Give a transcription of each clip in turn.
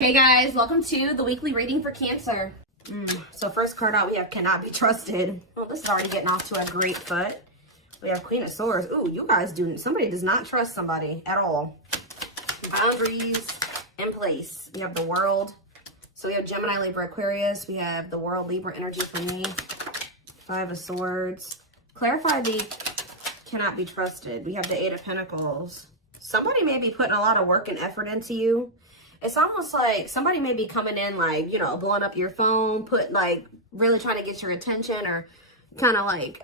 Hey guys, welcome to the weekly reading for Cancer. So first card out, we have cannot be trusted. Well, this is already getting off to a great foot. We have Queen of Swords. Ooh, you guys somebody does not trust somebody at all. Boundaries in place. We have the World. So we have Gemini, Libra, Aquarius. We have the World, Libra energy for me. Five of Swords. Clarify the cannot be trusted. We have the Eight of Pentacles. Somebody may be putting a lot of work and effort into you. It's almost like somebody may be coming in like, you know, blowing up your phone, really trying to get your attention, or kind of like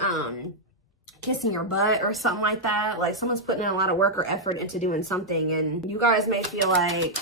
kissing your butt or something like that. Like someone's putting in a lot of work or effort into doing something, and you guys may feel like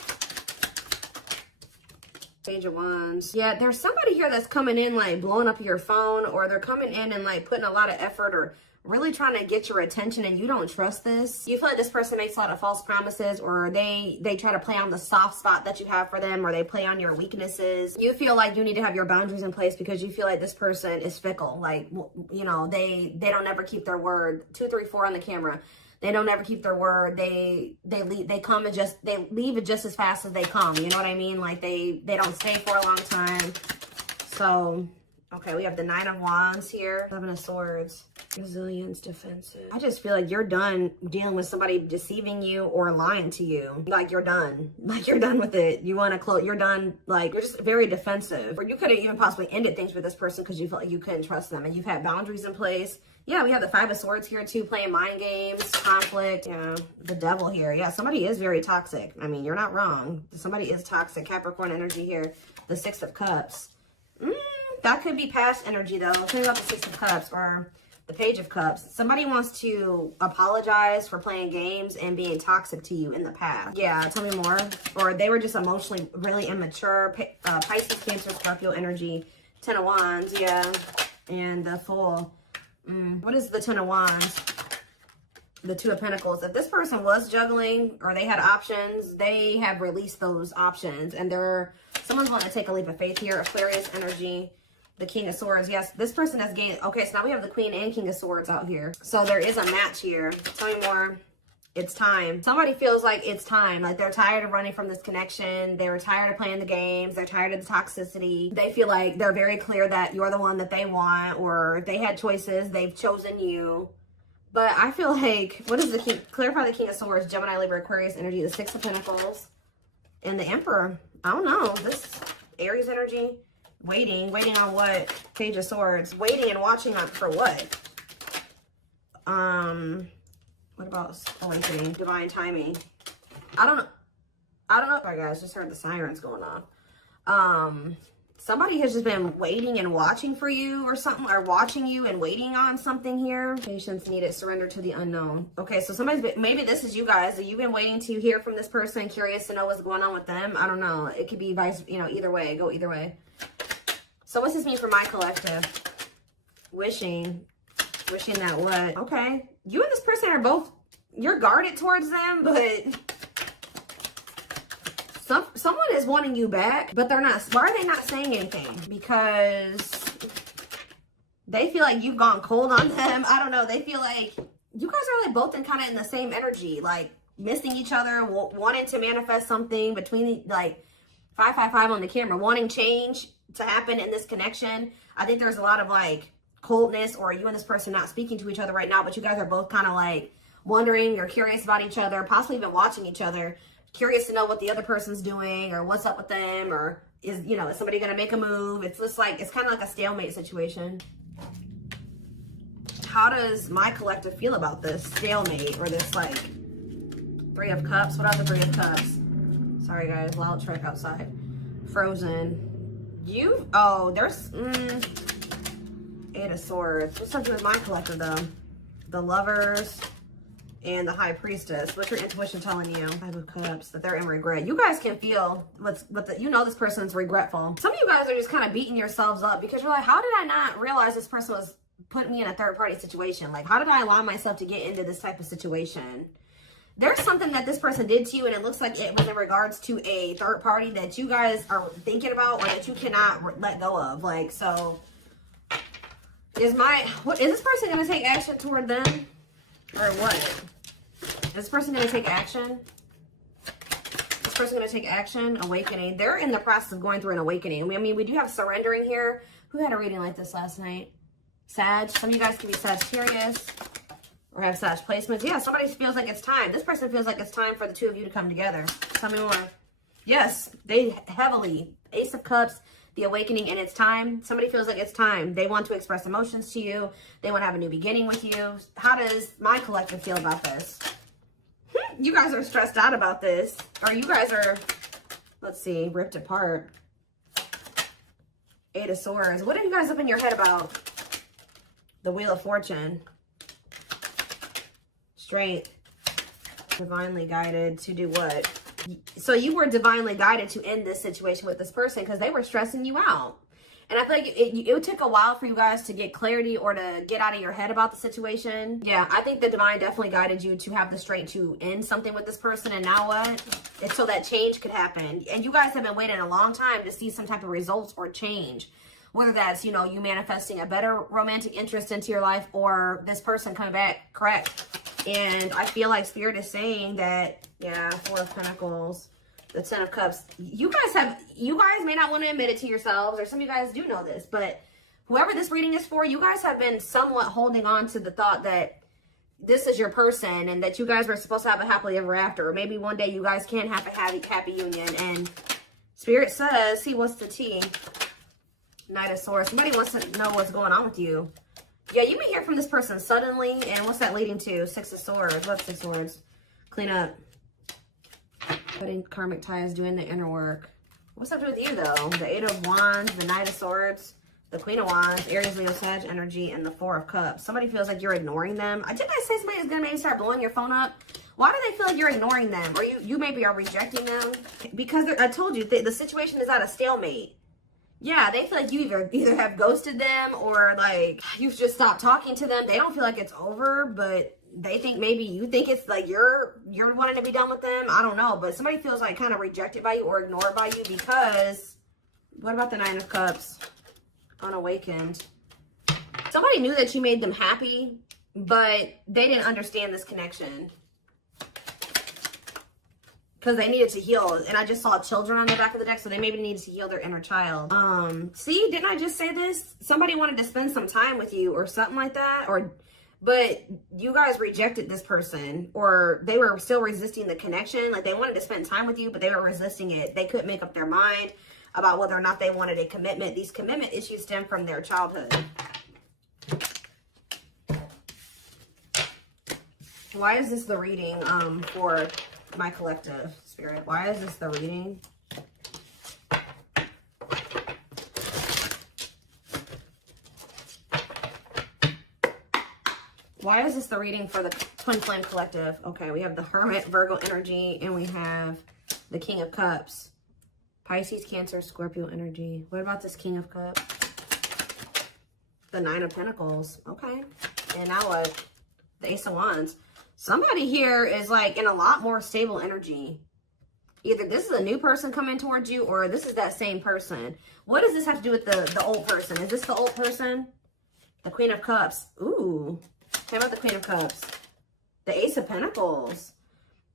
Page of Wands. Yeah, there's somebody here that's coming in like blowing up your phone, or they're coming in and like putting a lot of effort or really trying to get your attention, and you don't trust this. You feel like this person makes a lot of false promises, or they try to play on the soft spot that you have for them, or they play on your weaknesses. You feel like you need to have your boundaries in place because you feel like this person is fickle. Like, you know, they don't ever keep their word. 2, 3, 4 on the camera. They don't ever keep their word. They leave it just as fast as they come. You know what I mean? Like they don't stay for a long time. So, okay, we have the Nine of Wands here. Seven of Swords. Resilience, defensive. I just feel like you're done dealing with somebody deceiving you or lying to you. Like you're done. Like you're done with it. You want to close. You're done. Like you're just very defensive. Or you could have even possibly ended things with this person because you felt like you couldn't trust them, and you've had boundaries in place. Yeah, we have the Five of Swords here too, playing mind games, conflict. Yeah, the Devil here. Yeah, somebody is very toxic. I mean, you're not wrong. Somebody is toxic. Capricorn energy here. The Six of Cups. That could be past energy though. Tell me about the Six of Cups or the Page of Cups. Somebody wants to apologize for playing games and being toxic to you in the past. Yeah, tell me more. Or they were just emotionally really immature. Pisces, Cancer, Scorpio energy. Ten of Wands, yeah. And the Fool. What is the Ten of Wands? The Two of Pentacles. If this person was juggling or they had options, they have released those options. And someone's going to take a leap of faith here. Aquarius energy. The King of Swords. Yes, this person has gained. Okay, so now we have the Queen and King of Swords out here. So there is a match here. Tell me more. It's time. Somebody feels like it's time. Like they're tired of running from this connection. They were tired of playing the games. They're tired of the toxicity. They feel like they're very clear that you're the one that they want, or if they had choices, they've chosen you. But I feel like, what is the King? Clarify the King of Swords, Gemini, Libra, Aquarius energy, the Six of Pentacles, and the Emperor. I don't know. This Aries energy. Waiting on what? Page of Swords. Waiting and watching for what? What about awakening? Divine timing. I don't know. Sorry guys, just heard the sirens going on. Somebody has just been waiting and watching for you or something, or watching you and waiting on something here. Patience needed, surrender to the unknown. Okay, so maybe this is you guys. You've been waiting to hear from this person, curious to know what's going on with them. I don't know. It could be either way. Go either way. So what's this mean for my collective? Wishing that what? Okay. You and this person are both, you're guarded towards them, but someone is wanting you back, but they're not. Why are they not saying anything? Because they feel like you've gone cold on them. I don't know. They feel like you guys are like both kind of in the same energy, like missing each other, wanting to manifest something between like 555 on the camera, wanting change to happen in this connection. I think there's a lot of like coldness, or you and this person not speaking to each other right now, but you guys are both kind of like wondering or curious about each other, possibly even watching each other, curious to know what the other person's doing or what's up with them, or is somebody going to make a move? It's just like, it's kind of like a stalemate situation. How does my collective feel about this stalemate, or this like Three of Cups? What are the Three of Cups? Sorry guys, loud truck outside. Frozen. There's Eight of Swords. What's up with my collective though? The Lovers and the High Priestess. What's your intuition telling you? Five of Cups, that they're in regret. You guys can feel this person's regretful. Some of you guys are just kind of beating yourselves up because you're like, how did I not realize this person was putting me in a third party situation? Like, how did I allow myself to get into this type of situation? There's something that this person did to you, and it looks like it was in regards to a third party that you guys are thinking about, or that you cannot let go of. Like, so is this person going to take action toward them, or what? Is this person going to take action? this person going to take action? Awakening. They're in the process of going through an awakening. I mean, we do have surrendering here. Who had a reading like this last night? Sag. Some of you guys can be Sagittarius or have Sag placements. Yeah, somebody feels like it's time. This person feels like it's time for the two of you to come together. Tell me more. Yes, they heavily. Ace of Cups, the awakening, and it's time. Somebody feels like it's time. They want to express emotions to you. They want to have a new beginning with you. How does my collective feel about this? You guys are stressed out about this. Or you guys are, let's see, ripped apart. Eight of Swords. What are you guys up in your head about? The Wheel of Fortune. Straight. Divinely guided to do what? So you were divinely guided to end this situation with this person because they were stressing you out. And I feel like it took a while for you guys to get clarity or to get out of your head about the situation. Yeah, I think the divine definitely guided you to have the strength to end something with this person. And now what? It's so that change could happen. And you guys have been waiting a long time to see some type of results or change. Whether that's, you know, you manifesting a better romantic interest into your life or this person coming back correct. And I feel like Spirit is saying that, yeah, Four of Pentacles, the Ten of Cups. You guys may not want to admit it to yourselves, or some of you guys do know this, but whoever this reading is for, you guys have been somewhat holding on to the thought that this is your person and that you guys were supposed to have a happily ever after. Or maybe one day you guys can have a happy union. And Spirit says, see, what's the tea? Knight of Swords. Somebody wants to know what's going on with you. Yeah, you may hear from this person suddenly. And what's that leading to? Six of Swords. What's Six of Swords? Clean up. Cutting karmic ties, doing the inner work. What's up with you, though? The Eight of Wands, the Knight of Swords, the Queen of Wands, Aries, Leo, Sag energy, and the Four of Cups. Somebody feels like you're ignoring them. Didn't I say somebody is going to maybe start blowing your phone up? Why do they feel like you're ignoring them? Or you maybe are rejecting them? Because I told you, the situation is at a stalemate. Yeah, they feel like you either have ghosted them or like you've just stopped talking to them. They don't feel like it's over, but they think maybe you think it's like you're wanting to be done with them. I don't know, but somebody feels like kind of rejected by you or ignored by you because what about the Nine of Cups? Unawakened. Somebody knew that you made them happy, but they didn't understand this connection. Because they needed to heal. And I just saw children on the back of the deck. So they maybe needed to heal their inner child. See, didn't I just say this? Somebody wanted to spend some time with you or something like that. But you guys rejected this person. Or they were still resisting the connection. Like they wanted to spend time with you, but they were resisting it. They couldn't make up their mind about whether or not they wanted a commitment. These commitment issues stem from their childhood. Why is this the reading for my collective, Spirit? Why is this the reading? Why is this the reading for the Twin Flame Collective? Okay, we have the Hermit, Virgo energy, and we have the King of Cups. Pisces, Cancer, Scorpio energy. What about this King of Cups? The Nine of Pentacles. Okay. And now what? The Ace of Wands. Somebody here is like in a lot more stable energy. Either this is a new person coming towards you or this is that same person. What does this have to do with the old person? Is this the old person? The Queen of Cups. Ooh. How about the Queen of Cups? The Ace of Pentacles.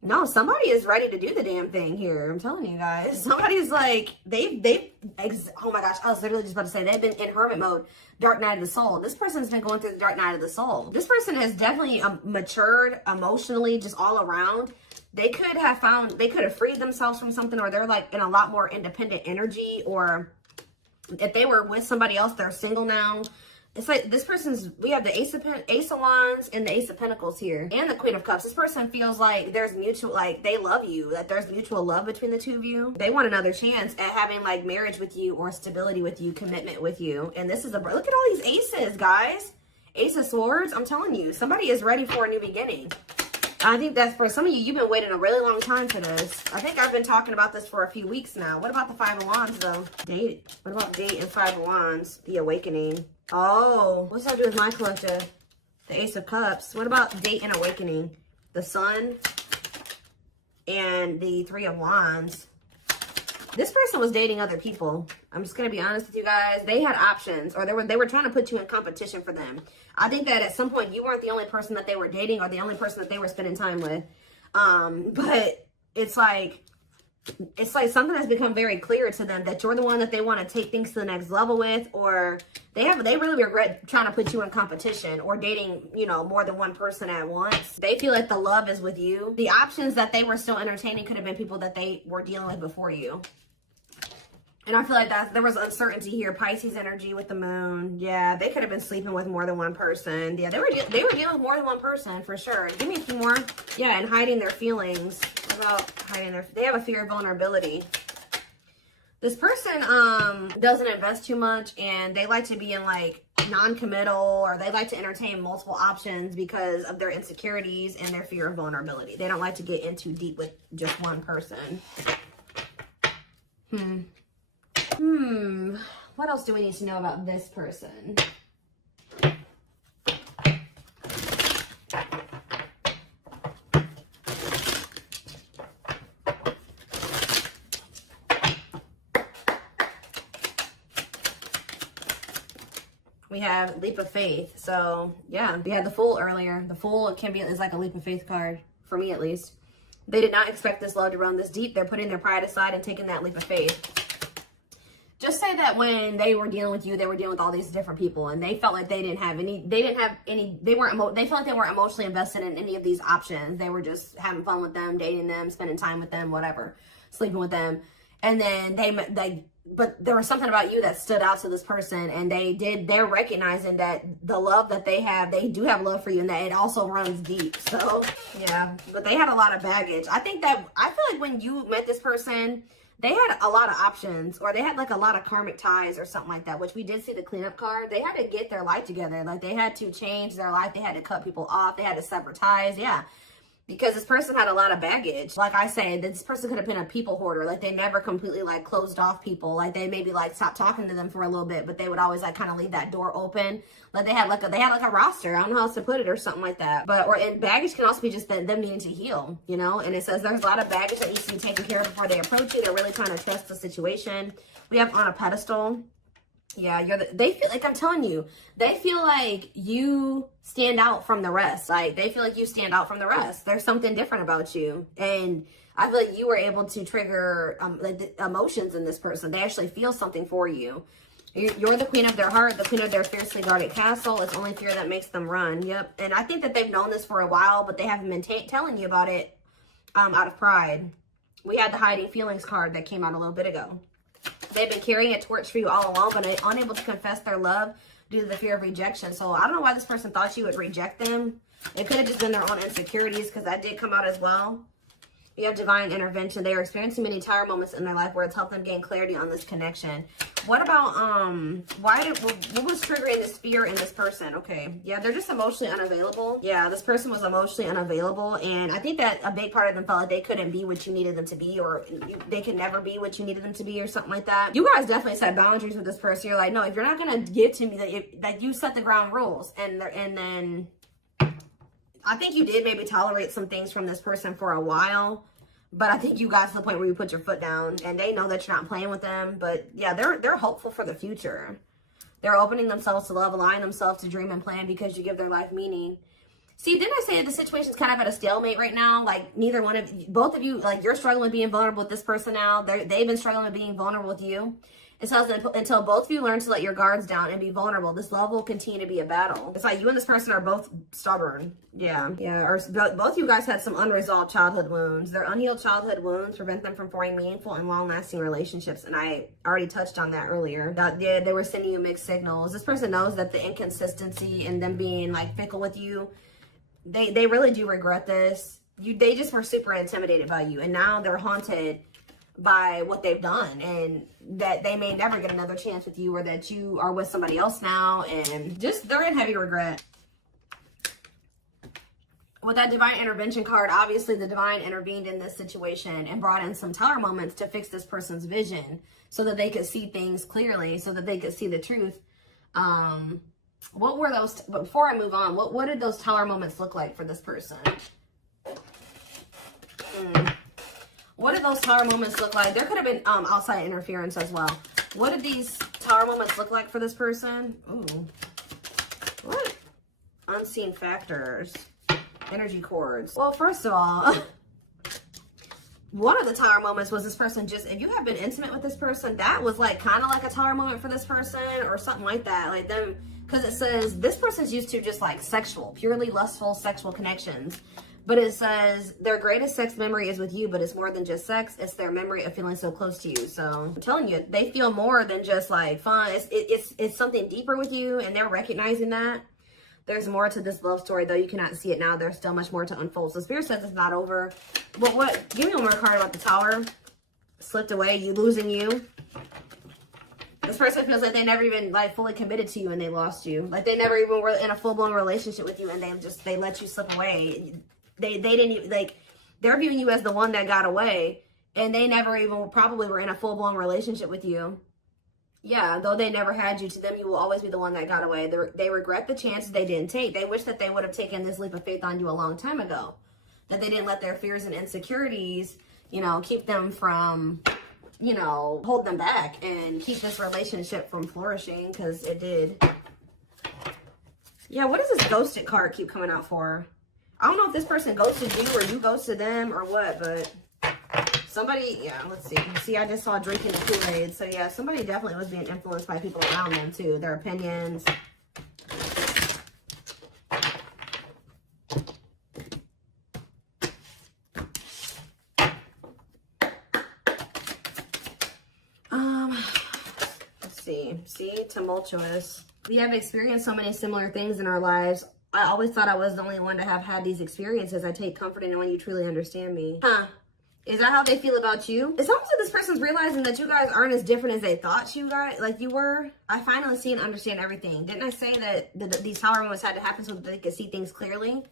No, somebody is ready to do the damn thing here. I'm telling you guys. Somebody's like, oh my gosh, I was literally just about to say, they've been in hermit mode, dark night of the soul. This person's been going through the dark night of the soul. This person has definitely matured emotionally, just all around. They could have freed themselves from something, or they're like in a lot more independent energy, or if they were with somebody else, they're single now. It's like this person's, we have the Ace of Wands and the Ace of Pentacles here. And the Queen of Cups. This person feels like there's mutual, like they love you. That there's mutual love between the two of you. They want another chance at having like marriage with you or stability with you, commitment with you. And this is look at all these aces, guys. Ace of Swords. I'm telling you, somebody is ready for a new beginning. I think that's for some of you, you've been waiting a really long time for this. I think I've been talking about this for a few weeks now. What about the Five of Wands though? Date. What about date and Five of Wands? The awakening. Oh, what's that do with my collective? The Ace of Cups. What about date and awakening? The Sun and the Three of Wands. This person was dating other people. I'm just going to be honest with you guys. They had options, or they were trying to put you in competition for them. I think that at some point you weren't the only person that they were dating or the only person that they were spending time with. But it's like it's like something has become very clear to them that you're the one that they want to take things to the next level with, or they really regret trying to put you in competition or dating, you know, more than one person at once. They feel like the love is with you. The options that they were still entertaining could have been people that they were dealing with before you. And I feel like there was uncertainty here. Pisces energy with the moon. Yeah, they could have been sleeping with more than one person. Yeah, they were dealing with more than one person for sure. Give me a few more. Yeah, and hiding their feelings. What about hiding they have a fear of vulnerability. This person doesn't invest too much, and they like to be in like non-committal, or they like to entertain multiple options because of their insecurities and their fear of vulnerability. They don't like to get in too deep with just one person. What else do we need to know about this person? We have leap of faith. So yeah, we had the Fool earlier. The Fool is like a leap of faith card, for me at least. They did not expect this love to run this deep. They're putting their pride aside and taking that leap of faith. Just say that when they were dealing with you, they were dealing with all these different people, and they felt like they felt like they weren't emotionally invested in any of these options. They were just having fun with them, dating them, spending time with them, whatever, sleeping with them. And then but there was something about you that stood out to this person, and they're recognizing that the love that they do have love for you, and that it also runs deep. So yeah, but they had a lot of baggage. I feel like when you met this person, they had a lot of options, or they had like a lot of karmic ties or something like that, which we did see the cleanup card. They had to get their life together. Like, they had to change their life. They had to cut people off. They had to sever ties. Yeah. Because this person had a lot of baggage. Like I said, this person could have been a people hoarder. Like, they never completely like closed off people. Like, they maybe like stopped talking to them for a little bit, but they would always like kind of leave that door open. Like, they had like a roster. I don't know how else to put it, or something like that. And baggage can also be just them needing to heal, you know? And it says there's a lot of baggage that needs to be taken care of before they approach you. They're really trying to trust the situation. We have on a pedestal. Yeah, they feel like, I'm telling you, they feel like you stand out from the rest. Like, they feel like you stand out from the rest. There's something different about you. And I feel like you were able to trigger like the emotions in this person. They actually feel something for you. You're the queen of their heart, the queen of their fiercely guarded castle. It's only fear that makes them run. Yep. And I think that they've known this for a while, but they haven't been telling you about it out of pride. We had the hiding feelings card that came out a little bit ago. They've been carrying a torch for you all along, but unable to confess their love due to the fear of rejection. So I don't know why this person thought you would reject them. It could have just been their own insecurities, because that did come out as well. You have divine intervention. They are experiencing many tire moments in their life where it's helped them gain clarity on this connection. What about, what was triggering this fear in this person? Okay. Yeah, they're just emotionally unavailable. Yeah, this person was emotionally unavailable. And I think that a big part of them felt like they couldn't be what you needed them to be, or they could never be what you needed them to be, or something like that. You guys definitely set boundaries with this person. You're like, no, if you're not going to give to me, that you set the ground rules. And then I think you did maybe tolerate some things from this person for a while, but I think you got to the point where you put your foot down, and they know that you're not playing with them. But yeah, they're hopeful for the future. They're opening themselves to love, allowing themselves to dream and plan because you give their life meaning. See, didn't I say that the situation's kind of at a stalemate right now? Like, both of you, like, you're struggling with being vulnerable with this person now. They've been struggling with being vulnerable with you. It says that until both of you learn to let your guards down and be vulnerable, this love will continue to be a battle. It's like you and this person are both stubborn. Yeah. Yeah. Or both of you guys had some unresolved childhood wounds. Their unhealed childhood wounds prevent them from forming meaningful and long-lasting relationships. And I already touched on that earlier. Yeah, they were sending you mixed signals. This person knows that the inconsistency and them being like fickle with you, they really do regret this. They just were super intimidated by you. And now they're haunted by what they've done, and that they may never get another chance with you, or that you are with somebody else now, and just they're in heavy regret. With that divine intervention card, obviously the divine intervened in this situation and brought in some tower moments to fix this person's vision so that they could see things clearly, so that they could see the truth. What were those, before I move on, what did those tower moments look like for this person? What did those tower moments look like? There could have been outside interference as well. What did these tower moments look like for this person? Ooh. What? Unseen factors. Energy cords. Well, first of all, One of the tower moments was this person just, if you have been intimate with this person, that was like kind of like a tower moment for this person or something like that. Like them, because it says this person's used to just like sexual, purely lustful sexual connections. But it says their greatest sex memory is with you, but it's more than just sex. It's their memory of feeling so close to you. So I'm telling you, they feel more than just like fun. It's something deeper with you, and they're recognizing that. There's more to this love story, though you cannot see it now. There's still much more to unfold. So Spirit says it's not over. But what? Give me one more card about the Tower. Slipped away. You losing you. This person feels like they never even like fully committed to you and they lost you. Like they never even were in a full-blown relationship with you and they let you slip away. They didn't even, like, they're viewing you as the one that got away, and they never even probably were in a full-blown relationship with you. Yeah, though they never had you, to them, you will always be the one that got away. They regret the chances they didn't take. They wish that they would have taken this leap of faith on you a long time ago. That they didn't let their fears and insecurities, you know, keep them from, you know, hold them back and keep this relationship from flourishing, because it did. Yeah, what does this ghosted card keep coming out for? I don't know if this person ghosted you or you ghosted them or what, but somebody, yeah, let's see. See, I just saw drinking the Kool-Aid. So, yeah, somebody definitely was being influenced by people around them, too. Their opinions. Let's see. See, tumultuous. We have experienced so many similar things in our lives. I always thought I was the only one to have had these experiences. I take comfort in knowing you truly understand me. Huh. Is that how they feel about you? It's almost like this person's realizing that you guys aren't as different as they thought you guys, like you were. I finally see and understand everything. Didn't I say that these tower moments had to happen so that they could see things clearly?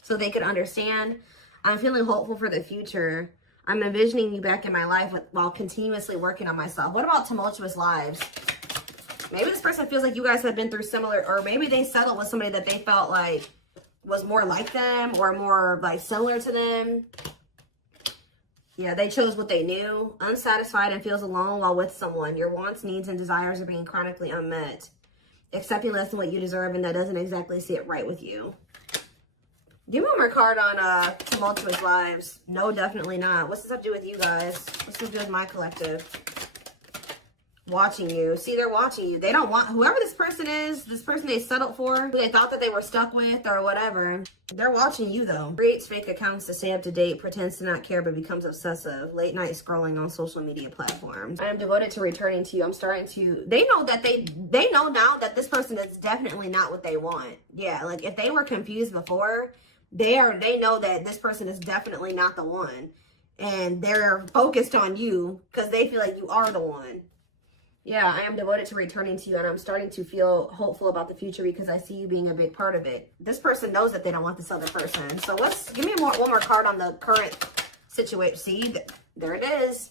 So they could understand? I'm feeling hopeful for the future. I'm envisioning you back in my life while continuously working on myself. What about tumultuous lives? Maybe this person feels like you guys have been through similar, or maybe they settled with somebody that they felt like was more like them or more like similar to them. Yeah, they chose what they knew. Unsatisfied and feels alone while with someone. Your wants, needs, and desires are being chronically unmet. Accepting less than what you deserve, and that doesn't exactly sit right with you. Give me one more card on tumultuous lives. No, definitely not. What's this have to do with you guys? What's this have to do with my collective? Watching you. See, they're watching you. They don't want, whoever this person is, this person they settled for, who they thought that they were stuck with or whatever, they're watching you though. Creates fake accounts to stay up to date, pretends to not care, but becomes obsessive. Late night scrolling on social media platforms. I am devoted to returning to you. I'm starting to, they know that they know now that this person is definitely not what they want. Yeah, like if they were confused before, they know that this person is definitely not the one. And they're focused on you because they feel like you are the one. Yeah, I am devoted to returning to you, and I'm starting to feel hopeful about the future because I see you being a big part of it. This person knows that they don't want this other person. So give me one more card on the current situation. See, there it is.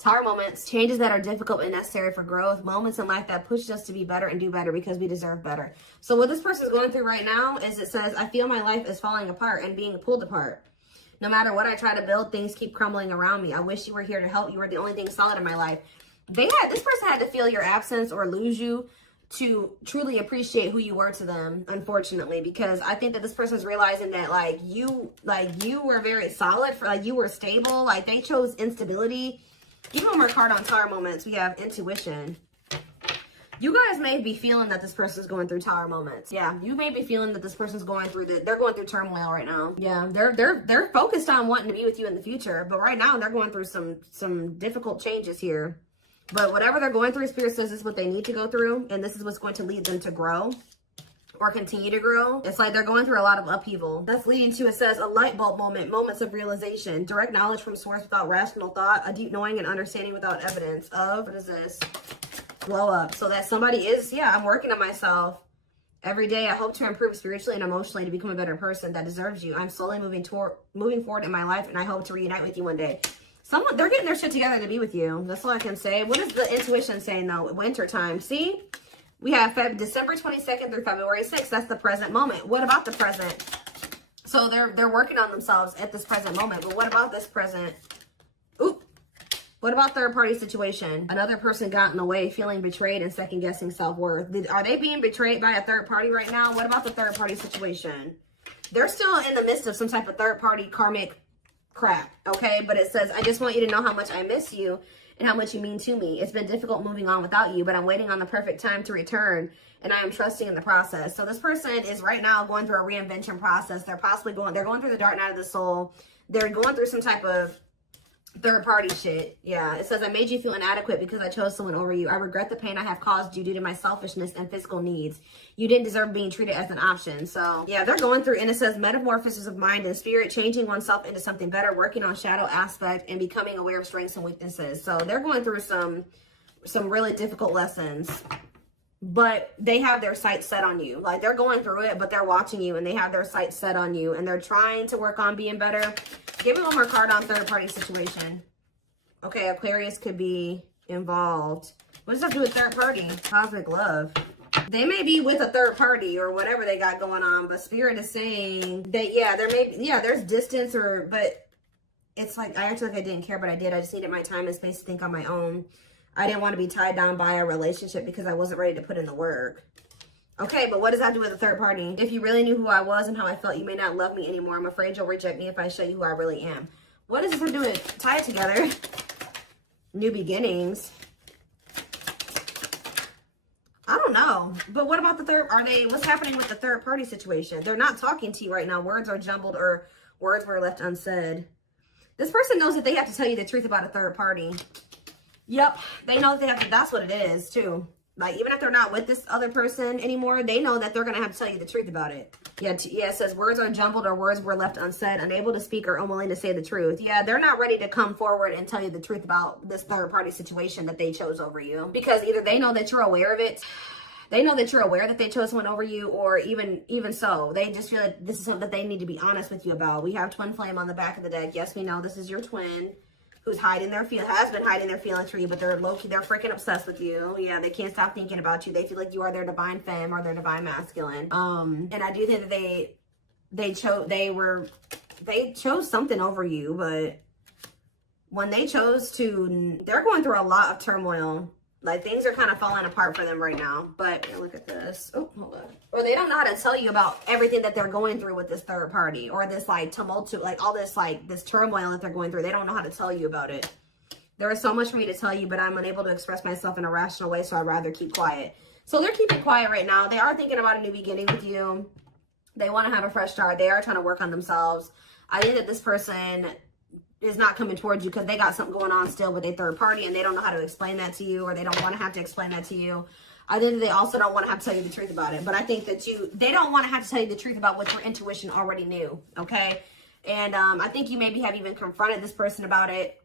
Tower moments, changes that are difficult and necessary for growth, moments in life that push us to be better and do better because we deserve better. So what this person is going through right now is it says, I feel my life is falling apart and being pulled apart. No matter what I try to build, things keep crumbling around me. I wish you were here to help. You were the only thing solid in my life. This person had to feel your absence or lose you to truly appreciate who you were to them, unfortunately, because I think that this person's realizing that you were very solid, for you were stable, like they chose instability. Give me one more card on tower moments. We have intuition. You guys may be feeling that this person's going through tower moments. Yeah, you may be feeling that this person's going through they're going through turmoil right now. Yeah, they're focused on wanting to be with you in the future, but right now they're going through some difficult changes here. But whatever they're going through, Spirit says this is what they need to go through, and this is what's going to lead them to grow or continue to grow. It's like they're going through a lot of upheaval. That's leading to, it says, a light bulb moment, moments of realization, direct knowledge from source without rational thought, a deep knowing and understanding without evidence of, what is this? Glow up. So that somebody is, yeah, I'm working on myself. Every day, I hope to improve spiritually and emotionally to become a better person that deserves you. I'm slowly moving forward in my life, and I hope to reunite with you one day. They're getting their shit together to be with you. That's all I can say. What is the intuition saying though? Winter time. See, we have December 22nd through February 6th. That's the present moment. What about the present? So they're working on themselves at this present moment. But what about this present? Oop. What about third party situation? Another person got in the way, feeling betrayed and second guessing self-worth. Are they being betrayed by a third party right now? What about the third party situation? They're still in the midst of some type of third party karmic crap, okay? But it says, I just want you to know how much I miss you and how much you mean to me. It's been difficult moving on without you, but I'm waiting on the perfect time to return, and I am trusting in the process. So this person is right now going through a reinvention process. They're going through the dark night of the soul. They're going through some type of third party shit. Yeah, it says, I made you feel inadequate because I chose someone over you. I regret the pain I have caused you due to my selfishness and physical needs. You didn't deserve being treated as an option. So yeah, they're going through, and it says metamorphosis of mind and spirit, changing oneself into something better, working on shadow aspect and becoming aware of strengths and weaknesses. So they're going through some really difficult lessons, but they have their sights set on you. Like, they're going through it, but they're watching you, and they have their sights set on you, and they're trying to work on being better. Give me one more card on third party situation. Okay, Aquarius could be involved. What does that do with third party? Cosmic love. They may be with a third party or whatever they got going on, but Spirit is saying that, yeah, there's distance, but it's like, I actually like I didn't care, but I did. I just needed my time and space to think on my own. I didn't want to be tied down by a relationship because I wasn't ready to put in the work. Okay, but what does that do with a third party? If you really knew who I was and how I felt, you may not love me anymore. I'm afraid you'll reject me if I show you who I really am. What does this have to do with? Tie it together. New beginnings. I don't know. But what about the third? What's happening with the third party situation? They're not talking to you right now. Words are jumbled or words were left unsaid. This person knows that they have to tell you the truth about a third party. Yep, they know that they have to, that's what it is too. Like, even if they're not with this other person anymore, they know that they're going to have to tell you the truth about it. Yeah, it says words are jumbled or words were left unsaid, unable to speak or unwilling to say the truth. Yeah, they're not ready to come forward and tell you the truth about this third party situation that they chose over you. Because either they know that you're aware of it, they know that you're aware that they chose someone over you, or even so, they just feel like this is something that they need to be honest with you about. We have Twin Flame on the back of the deck. Yes, we know this is your twin who's has been hiding their feelings for you, but they're low-key, they're freaking obsessed with you. Yeah, they can't stop thinking about you. They feel like you are their divine femme or their divine masculine. And I do think that they chose something over you, but when they chose to, they're going through a lot of turmoil. Like, things are kind of falling apart for them right now. But look at this. Oh, hold on. Or they don't know how to tell you about everything that they're going through with this third party, or this like tumult, like all this like this turmoil that they're going through. They don't know how to tell you about it. There is so much for me to tell you, but I'm unable to express myself in a rational way, so I'd rather keep quiet. So they're keeping quiet right now. They are thinking about a new beginning with you. They want to have a fresh start. They are trying to work on themselves. I think that this person is not coming towards you because they got something going on still with a third party, and they don't know how to explain that to you, or they don't want to have to explain that to you. I think that they also don't want to have to tell you the truth about it, but I think that they don't want to have to tell you the truth about what your intuition already knew, okay? And I think you maybe have even confronted this person about it,